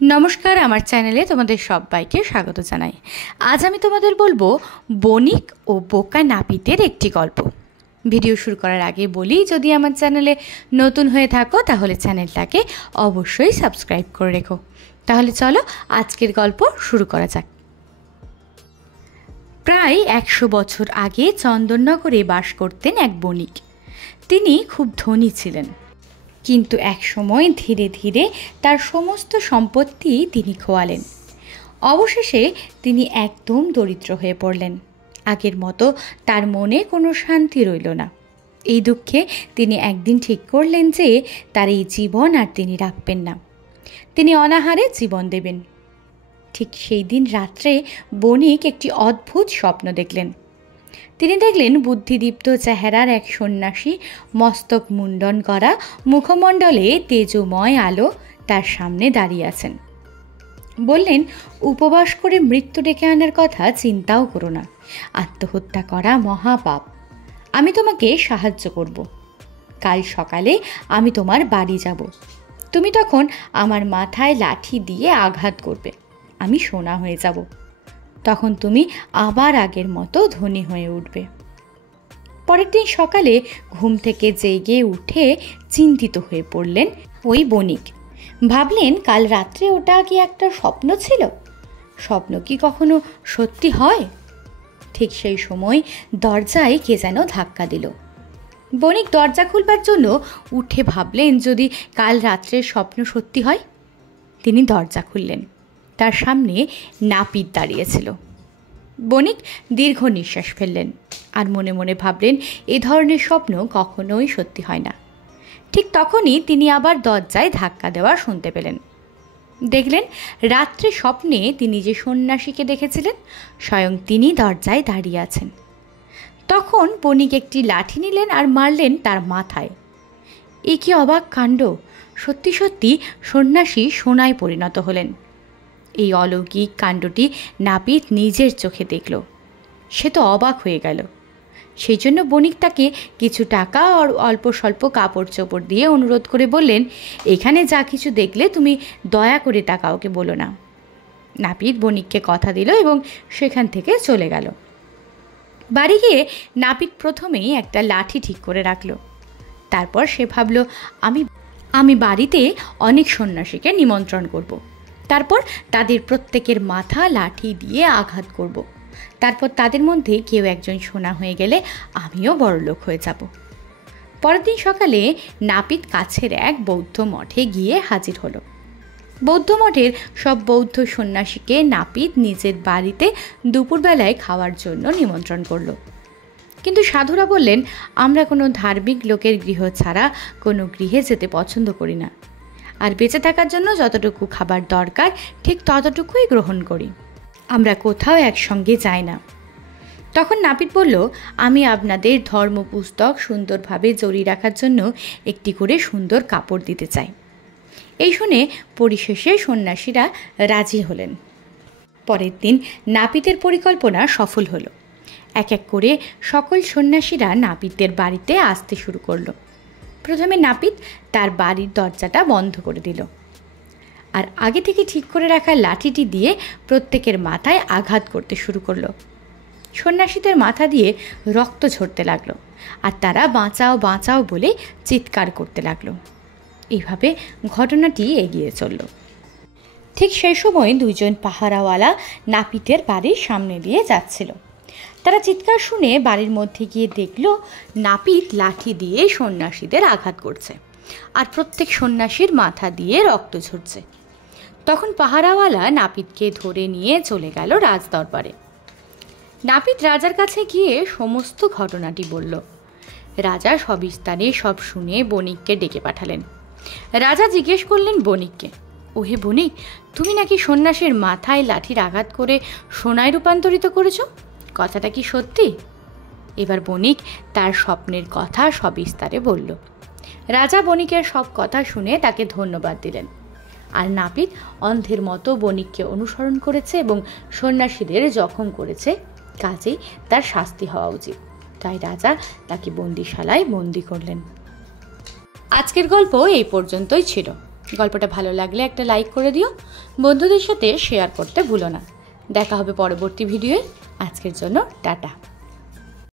নমস্কার, আমার চ্যানেলে তোমাদের সবাইকে স্বাগত জানাই। আজ আমি তোমাদের বলবো বণিক ও বোকা নাপিতের একটি গল্প। ভিডিও শুরু করার আগে বলি, যদি আমার চ্যানেলে নতুন হয়ে থাকো তাহলে চ্যানেলটাকে অবশ্যই সাবস্ক্রাইব করে রেখো। তাহলে চলো আজকের গল্প শুরু করা যাক। প্রায় 100 বছর আগে চন্দননগরে বাস করতেন এক বণিক। তিনি খুব ধনী ছিলেন, কিন্তু এক সময় ধীরে ধীরে তার সমস্ত সম্পত্তি তিনি খোয়ালেন। অবশেষে তিনি একদম দরিদ্র হয়ে পড়লেন। আগের মতো তার মনে কোনো শান্তি রইল না। এই দুঃখে তিনি একদিন ঠিক করলেন যে তার এই জীবন আর তিনি রাখবেন না, তিনি অনাহারে জীবন দেবেন। ঠিক সেই দিন রাত্রে বণিক একটি অদ্ভুত স্বপ্ন দেখলেন। তিনি দেখলেন বুদ্ধিদীপ্ত চেহারার এক সন্ন্যাসী, মস্তক মুন্ডন করা, মুখমণ্ডলে তেজোময় আলো তার সামনে দাঁড়িয়ে আছেন। বললেন, উপবাস করে মৃত্যু ডেকে আনার কথা চিন্তাও করো না, আত্মহত্যা করা মহাপাপ। আমি তোমাকে সাহায্য করব। কাল সকালে আমি তোমার বাড়ি যাব। তুমি তখন আমার মাথায় লাঠি দিয়ে আঘাত করবে, আমি সোনা হয়ে যাব। তখন তুমি আবার আগের মতো ধনী হয়ে উঠবে। পরের দিন সকালে ঘুম থেকে জেগে উঠে চিন্তিত হয়ে পড়লেন ওই বণিক। ভাবলেন, কাল রাত্রে ওটা কি একটা স্বপ্ন ছিল? স্বপ্ন কি কখনো সত্যি হয়? ঠিক সেই সময় দরজায় কে যেন ধাক্কা দিল। বণিক দরজা খুলবার জন্য উঠে ভাবলেন, যদি কাল রাত্রের স্বপ্ন সত্যি হয়। তিনি দরজা খুললেন। তার সামনে নাপিত দাঁড়িয়েছিল। বণিক দীর্ঘ নিঃশ্বাস ফেললেন আর মনে মনে ভাবলেন, এ ধরনের স্বপ্ন কখনোই সত্যি হয় না। ঠিক তখনই তিনি আবার দরজায় ধাক্কা দেওয়া শুনতে পেলেন। দেখলেন, রাত্রে স্বপ্নে তিনি যে সন্ন্যাসীকে দেখেছিলেন, স্বয়ং তিনি দরজায় দাঁড়িয়ে আছেন। তখন বণিক একটি লাঠি নিলেন আর মারলেন তার মাথায়। এ কি অবাক কাণ্ড! সত্যি সত্যি সন্ন্যাসী সোনায় পরিণত হলেন। এই অলৌকিক কাণ্ডটি নাপিত নিজের চোখে দেখল। সে তো অবাক হয়ে গেল। সেই জন্য বণিক তাকে কিছু টাকা আর অল্প স্বল্প কাপড় চোপড় দিয়ে অনুরোধ করে বললেন, এখানে যা কিছু দেখলে তুমি দয়া করে তা কাউকে বলো না। নাপিত বণিককে কথা দিল এবং সেখান থেকে চলে গেল। বাড়ি গিয়ে নাপিত প্রথমেই একটা লাঠি ঠিক করে রাখল। তারপর সে ভাবল, আমি বাড়িতে অনেক সন্ন্যাসীকে নিমন্ত্রণ করব। তারপর তাদের প্রত্যেকের মাথা লাঠি দিয়ে আঘাত করব। তারপর তাদের মধ্যে কেউ একজন সোনা হয়ে গেলে আমিও বড়লোক হয়ে যাব। পরের দিন সকালে নাপিত কাছের এক বৌদ্ধ মঠে গিয়ে হাজির হলো। বৌদ্ধ মঠের সব বৌদ্ধ সন্ন্যাসীকে নাপিত নিজের বাড়িতে দুপুরবেলায় খাওয়ার জন্য নিমন্ত্রণ করল। কিন্তু সাধুরা বললেন, আমরা কোনো ধার্মিক লোকের গৃহ ছাড়া কোনো গৃহে যেতে পছন্দ করি না, আর বেঁচে থাকার জন্য যতটুকু খাবার দরকার ঠিক ততটুকুই গ্রহণ করি। আমরা কোথাও একসঙ্গে যাই না। তখন নাপিত বলল, আমি আপনাদের ধর্মপুস্তক সুন্দরভাবে জড়িয়ে রাখার জন্য একটি করে সুন্দর কাপড় দিতে চাই। এই শুনে পরিশেষে সন্ন্যাসীরা রাজি হলেন। পরের দিন নাপিতের পরিকল্পনা সফল হলো। এক এক করে সকল সন্ন্যাসীরা নাপিতের বাড়িতে আসতে শুরু করলো। প্রথমে নাপিত তার বাড়ির দরজাটা বন্ধ করে দিল আর আগে থেকে ঠিক করে রাখা লাঠিটি দিয়ে প্রত্যেকের মাথায় আঘাত করতে শুরু করলো। সন্ন্যাসীদের মাথা দিয়ে রক্ত ঝরতে লাগলো আর তারা বাঁচাও বাঁচাও বলে চিৎকার করতে লাগলো। এইভাবে ঘটনাটি এগিয়ে চলল। ঠিক সেই সময় দুইজন পাহারাওয়ালা নাপিতের বাড়ির সামনে দিয়ে যাচ্ছিল। তারা চিৎকার শুনে বাড়ির মধ্যে গিয়ে দেখল, নাপিত লাঠি দিয়ে সন্ন্যাসীদের আঘাত করছে আর প্রত্যেক সন্ন্যাসীর মাথা দিয়ে রক্ত ঝরছে। তখন পাহারাওয়ালা নাপিতকে ধরে নিয়ে চলে গেল রাজদরবারে। নাপিত রাজার কাছে গিয়ে সমস্ত ঘটনাটি বলল। রাজা সবিস্তারে সব শুনে বণিককে ডেকে পাঠালেন। রাজা জিজ্ঞেস করলেন বণিককে, ওহে বণিক, তুমি নাকি সন্ন্যাসীর মাথায় লাঠির আঘাত করে সোনায় রূপান্তরিত করেছ, কথাটা কি সত্যি? এবার বণিক তার স্বপ্নের কথা সবিস্তারে বলল। রাজা বণিকের সব কথা শুনে তাকে ধন্যবাদ দিলেন। আর নাপিত অন্ধের মতো বণিককে অনুসরণ করেছে এবং সন্ন্যাসীদের জখম করেছে, কাজেই তার শাস্তি হওয়া উচিত। তাই রাজা তাকে বন্দিশালায় বন্দি করলেন। আজকের গল্প এই পর্যন্তই ছিল। গল্পটা ভালো লাগলে একটা লাইক করে দিও, বন্ধুদের সাথে শেয়ার করতে ভুলো না। দেখা হবে পরবর্তী ভিডিওয়ে। আজকের জন্য টাটা।